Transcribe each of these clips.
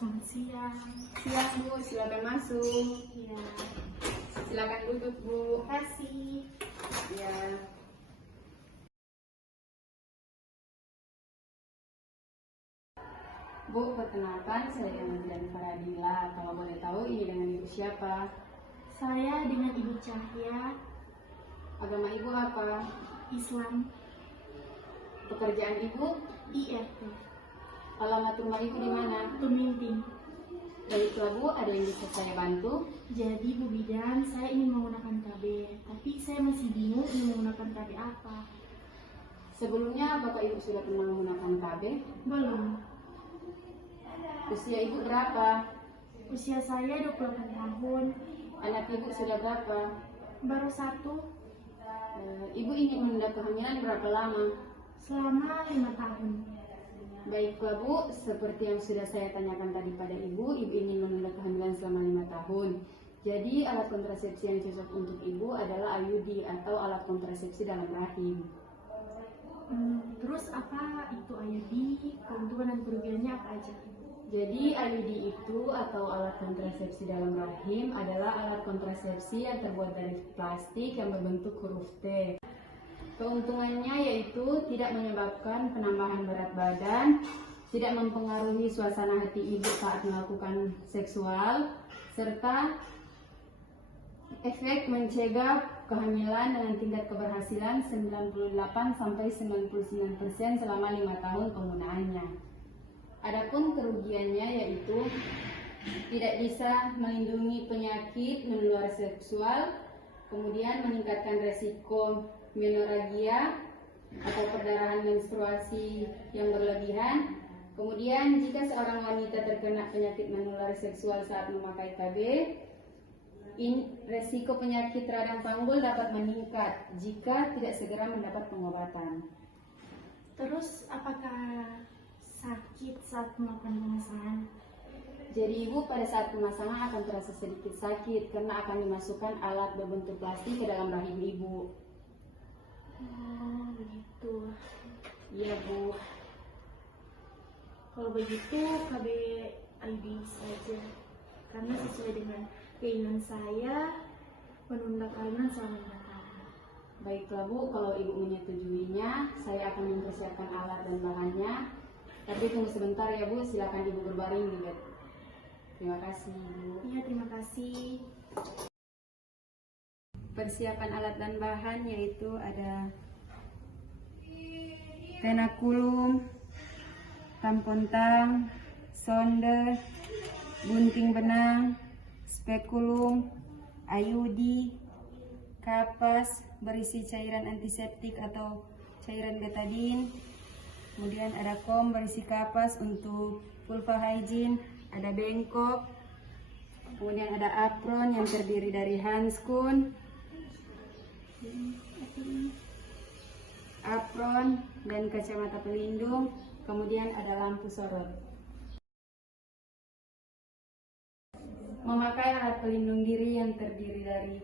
Selamat siang. Siang Bu, silakan masuk. Ya, Silakan duduk Bu. terima kasih. Ya. Bu, perkenalkan saya Dian Faradila. Kalau boleh tahu ini dengan Ibu siapa? Saya dengan Ibu Cahya, Agama Ibu apa? Islam, Pekerjaan Ibu? IRT, Alamat rumah Ibu di mana? pemimpin. Baiklah Bu, ada yang bisa saya bantu? Jadi Bu Bidan, saya ingin menggunakan KB, tapi saya masih bingung ingin menggunakan KB apa. Sebelumnya apakah Ibu sudah pernah menggunakan KB? Belum. Usia Ibu berapa? Usia saya 28 tahun, Anak Ibu sudah berapa? baru 1, Ibu ingin menunda kehamilan berapa lama? selama 5 tahun. Baiklah Bu, seperti yang sudah saya tanyakan tadi pada Ibu ingin menunda kehamilan selama 5 tahun. Jadi alat kontrasepsi yang cocok untuk Ibu adalah IUD atau alat kontrasepsi dalam rahim. Terus apa itu IUD, keuntungan dan kerugiannya apa aja? Jadi IUD itu atau alat kontrasepsi dalam rahim adalah alat kontrasepsi yang terbuat dari plastik yang berbentuk huruf T. Keuntungannya yaitu tidak menyebabkan penambahan berat badan, tidak mempengaruhi suasana hati ibu saat melakukan seksual, serta efek mencegah kehamilan dengan tingkat keberhasilan 98-99% selama 5 tahun penggunaannya. Adapun kerugiannya yaitu tidak bisa melindungi penyakit menular seksual, kemudian meningkatkan resiko menorragia atau perdarahan menstruasi yang berlebihan. Kemudian jika seorang wanita terkena penyakit menular seksual saat memakai KB, resiko penyakit radang panggul dapat meningkat jika tidak segera mendapat pengobatan. Terus apakah sakit saat melakukan pemasangan? Jadi ibu pada saat pemasangan akan terasa sedikit sakit karena akan dimasukkan alat berbentuk plastik ke dalam rahim ibu. Oh, begitu. Iya Bu. Kalau begitu KB IUD saja, karena sesuai dengan keinginan saya menunda kehamilan selama 5 tahun. Baiklah Bu, kalau ibu menyetujuinya, saya akan mempersiapkan alat dan bahannya. Tapi tunggu sebentar ya Bu, silakan ibu berbaring di bed. Terima kasih Bu. Iya, terima kasih. Persiapan alat dan bahan yaitu ada tenakulum, tampon tang, sonde, gunting benang, spekulum, IUD, kapas berisi cairan antiseptik atau cairan betadine. Kemudian ada kom berisi kapas untuk vulva hygiene, ada bengkok, kemudian ada apron yang terdiri dari handskun, apron dan kacamata pelindung, kemudian ada lampu sorot. Memakai alat pelindung diri yang terdiri dari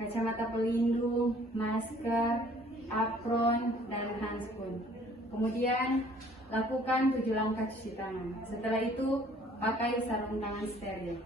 kacamata pelindung, masker, apron, dan handskun. Kemudian lakukan 7 langkah cuci tangan. Setelah itu pakai sarung tangan steril.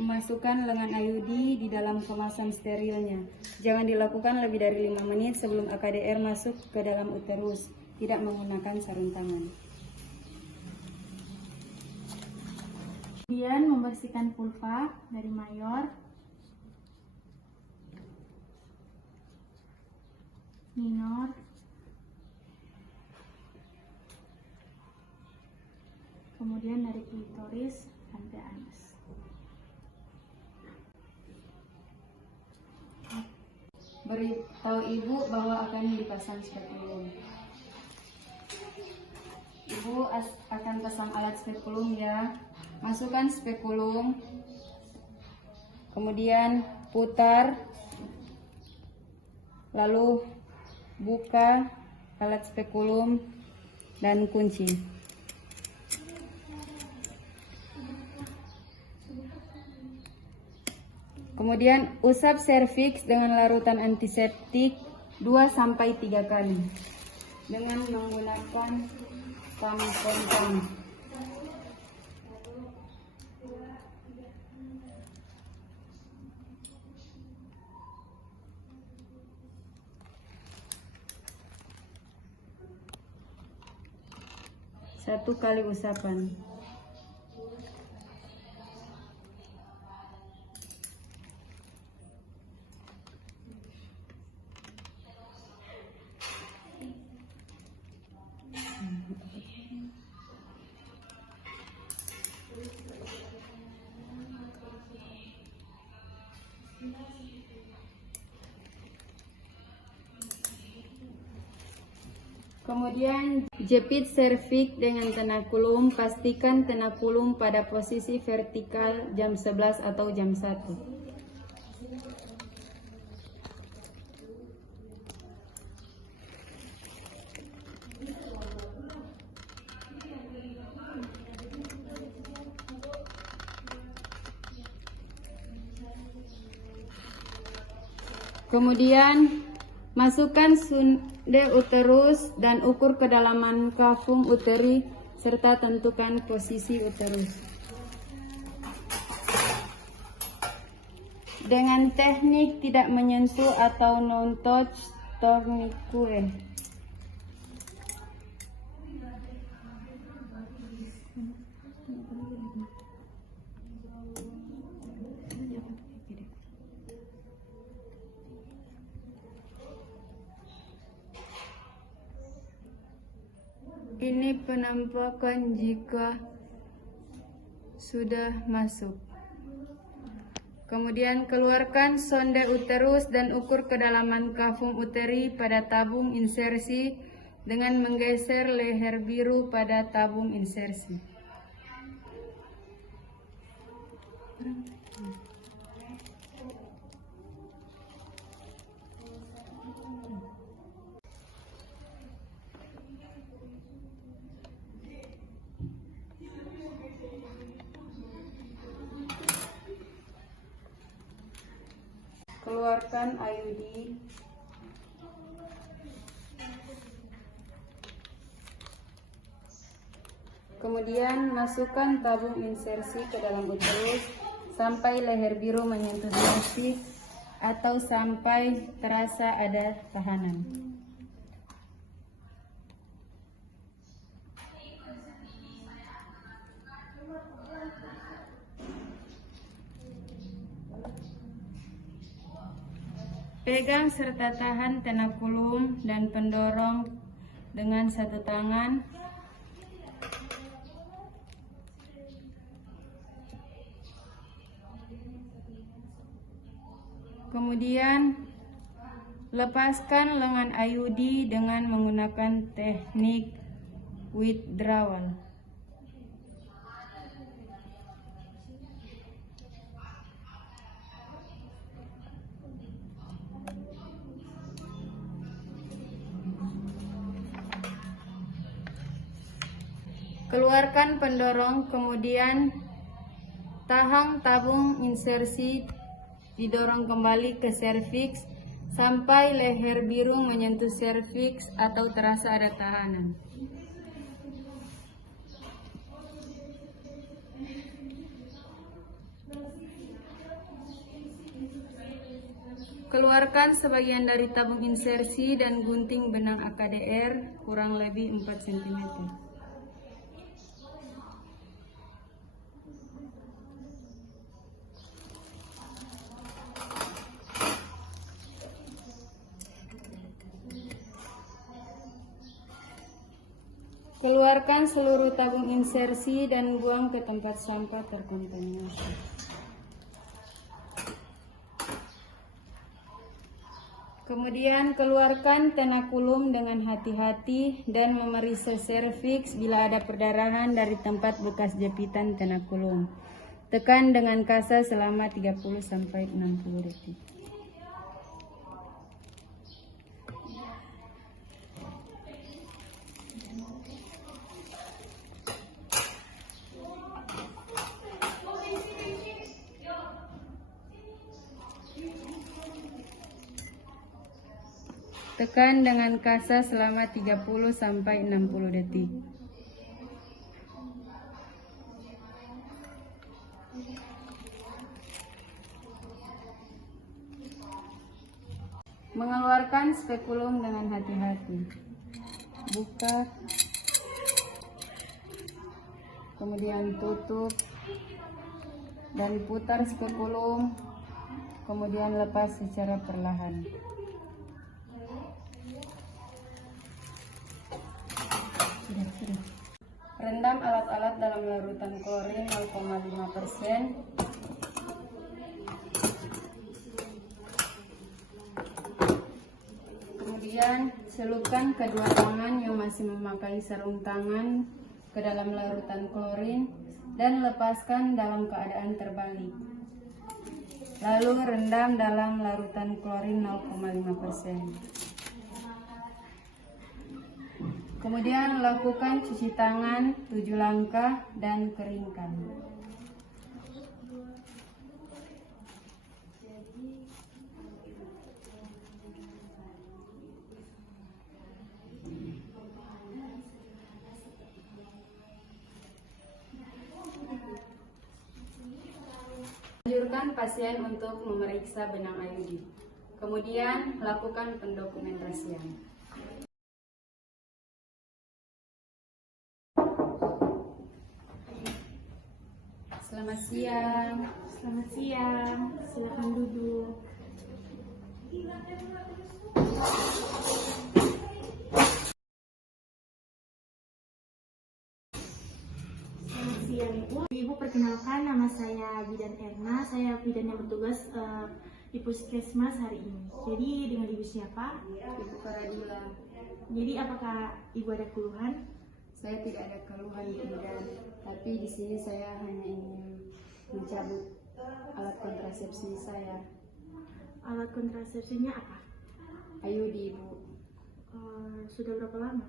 Masukkan lengan IUD di dalam kemasan sterilnya. Jangan dilakukan lebih dari 5 menit sebelum AKDR masuk ke dalam uterus. Tidak menggunakan sarung tangan. Kemudian membersihkan vulva dari mayor, minor, kemudian dari klitoris sampai anus. beritahu ibu bahwa akan dipasang spekulum. Ibu akan pasang alat spekulum ya. Masukkan spekulum, kemudian putar, lalu buka alat spekulum dan kunci. Kemudian usap serviks dengan larutan antiseptik 2-3 kali dengan menggunakan tampon. Satu kali usapan. Kemudian jepit serviks dengan tenakulum, pastikan tenakulum pada posisi vertikal jam 11 atau jam 1. Kemudian masukkan sonde uterus dan ukur kedalaman kafum uteri serta tentukan posisi uterus. Dengan teknik tidak menyentuh atau non-touch tourniquet. Ini penampakan jika sudah masuk. Kemudian keluarkan sonde uterus dan ukur kedalaman kafum uteri pada tabung insersi dengan menggeser leher biru pada tabung insersi. Keluarkan IUD. Kemudian masukkan tabung insersi ke dalam uterus sampai leher biru menyentuh serviks atau sampai terasa ada tahanan. Pegang serta tahan tenakulum dan pendorong dengan satu tangan. Kemudian lepaskan lengan IUD dengan menggunakan teknik withdrawal. Keluarkan pendorong, kemudian tahang tabung insersi didorong kembali ke serviks sampai leher biru menyentuh serviks atau terasa ada tahanan. Keluarkan sebagian dari tabung insersi dan gunting benang AKDR kurang lebih 4 cm. Keluarkan seluruh tabung insersi dan buang ke tempat sampah terkontaminasi. Kemudian keluarkan tenakulum dengan hati-hati dan memeriksa serviks bila ada perdarahan dari tempat bekas jepitan tenakulum. Tekan dengan kasa selama 30-60 detik. Tekan dengan kasa selama 30-60 detik. Mengeluarkan spekulum dengan hati-hati. Buka, kemudian tutup, dan putar spekulum, kemudian lepas secara perlahan. Rendam alat-alat dalam larutan klorin 0,5%. Kemudian celupkan kedua tangan yang masih memakai sarung tangan ke dalam larutan klorin dan lepaskan dalam keadaan terbalik. Lalu rendam dalam larutan klorin 0,5%. Kemudian lakukan cuci tangan 7 langkah dan keringkan. Anjurkan pasien untuk memeriksa benang IUD. Kemudian lakukan pendokumentasian. Selamat siang. Selamat siang, silakan duduk. Selamat siang Ibu. Ibu perkenalkan, nama saya Bidan Erna. Saya bidan yang bertugas di Puskesmas hari ini. Jadi dengan Ibu siapa? Ibu Karadila. Jadi apakah Ibu ada keluhan? Saya tidak ada keluhan bidan, tapi di sini saya hanya ingin mencabut alat kontrasepsi saya. Alat kontrasepsinya apa? IUD, Ibu. Sudah berapa lama?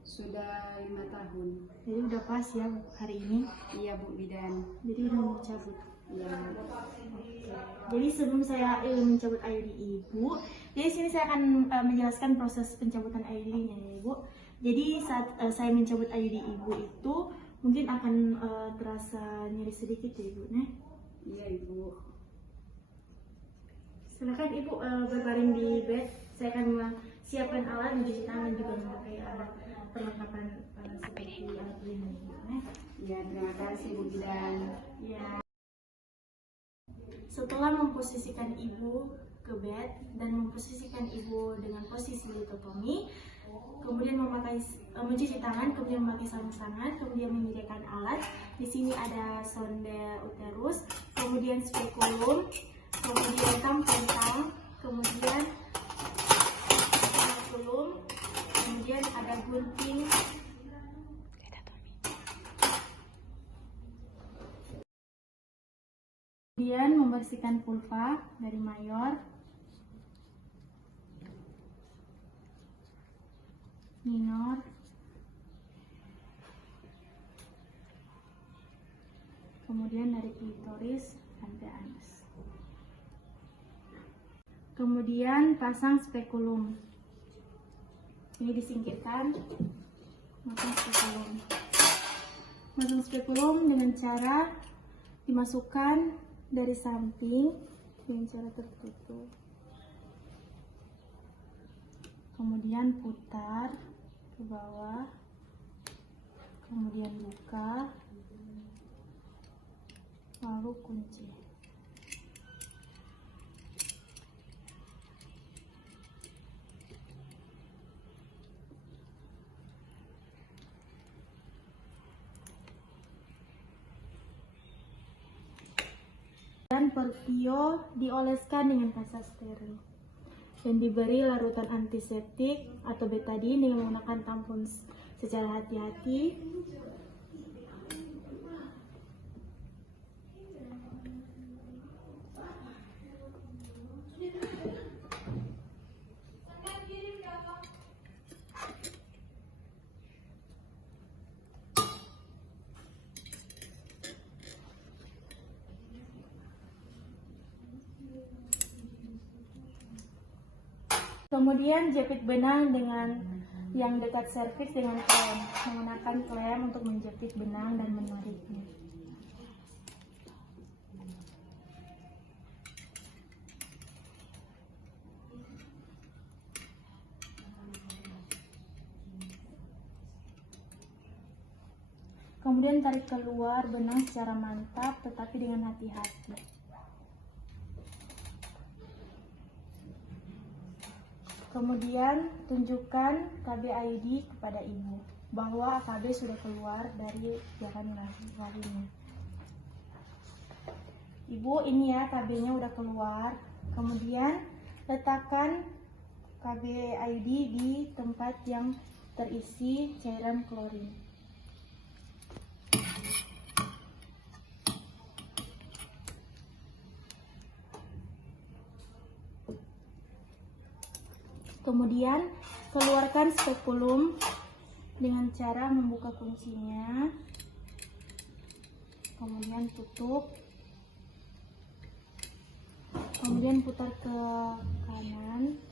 Sudah 5 tahun. Jadi udah pas ya hari ini. Iya, Bu Bidan. Jadi udah mau cabut. Iya. Jadi sebelum saya mencabut IUD Ibu, jadi sini saya akan menjelaskan proses pencabutan IUD-nya ya Ibu. Jadi saat saya mencabut IUD Ibu itu mungkin akan terasa nyeri sedikit ya Ibu, nah? Iya, Ibu. Silakan Ibu berbaring di bed. Saya akan siapkan alat mencuci tangan juga memakai alat perlengkapan seperti alat pelindung. Nah? Iya, terima kasih Bu Bidan. Ya. Setelah memposisikan Ibu ke bed dan memposisikan Ibu dengan posisi litotomi, kemudian mencuci tangan, kemudian memakai sarung tangan, kemudian menyediakan alat. Di sini ada sonde uterus, kemudian spekulum, kemudian tampon, kemudian spekulum, kemudian ada gunting. Kemudian membersihkan vulva dari mayor, minor, kemudian dari klitoris sampai anus. Kemudian pasang spekulum. Ini disingkirkan, masang spekulum. Masang spekulum dengan cara dimasukkan dari samping dengan cara tertutup. Kemudian putar ke bawah, kemudian buka, lalu kunci. Dan perfio dioleskan dengan kasa steril. dan diberi larutan antiseptik atau betadine dengan menggunakan tampon secara hati-hati. Kemudian jepit benang dengan yang dekat serviks dengan klem. Menggunakan klem untuk menjepit benang dan menariknya. Kemudian tarik keluar benang secara mantap tetapi dengan hati-hati. Kemudian tunjukkan KB ID kepada ibu bahwa KB sudah keluar dari jalan larinya. Ibu, ini ya KB-nya udah keluar. Kemudian letakkan KB ID di tempat yang terisi cairan klorin. Kemudian keluarkan spekulum dengan cara membuka kuncinya, kemudian tutup, kemudian putar ke kanan,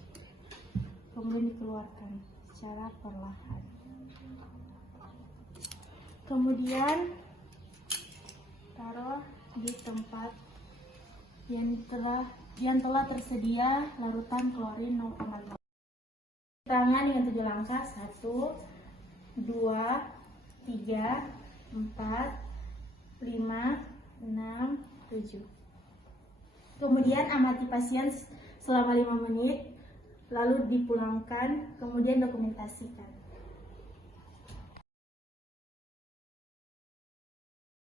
kemudian dikeluarkan secara perlahan. Kemudian taruh di tempat yang telah tersedia larutan klorin 0,5. Tangan dengan 7 langkah, 1, 2, 3, 4, 5, 6, 7. Kemudian amati pasien selama 5 menit, lalu dipulangkan, kemudian dokumentasikan.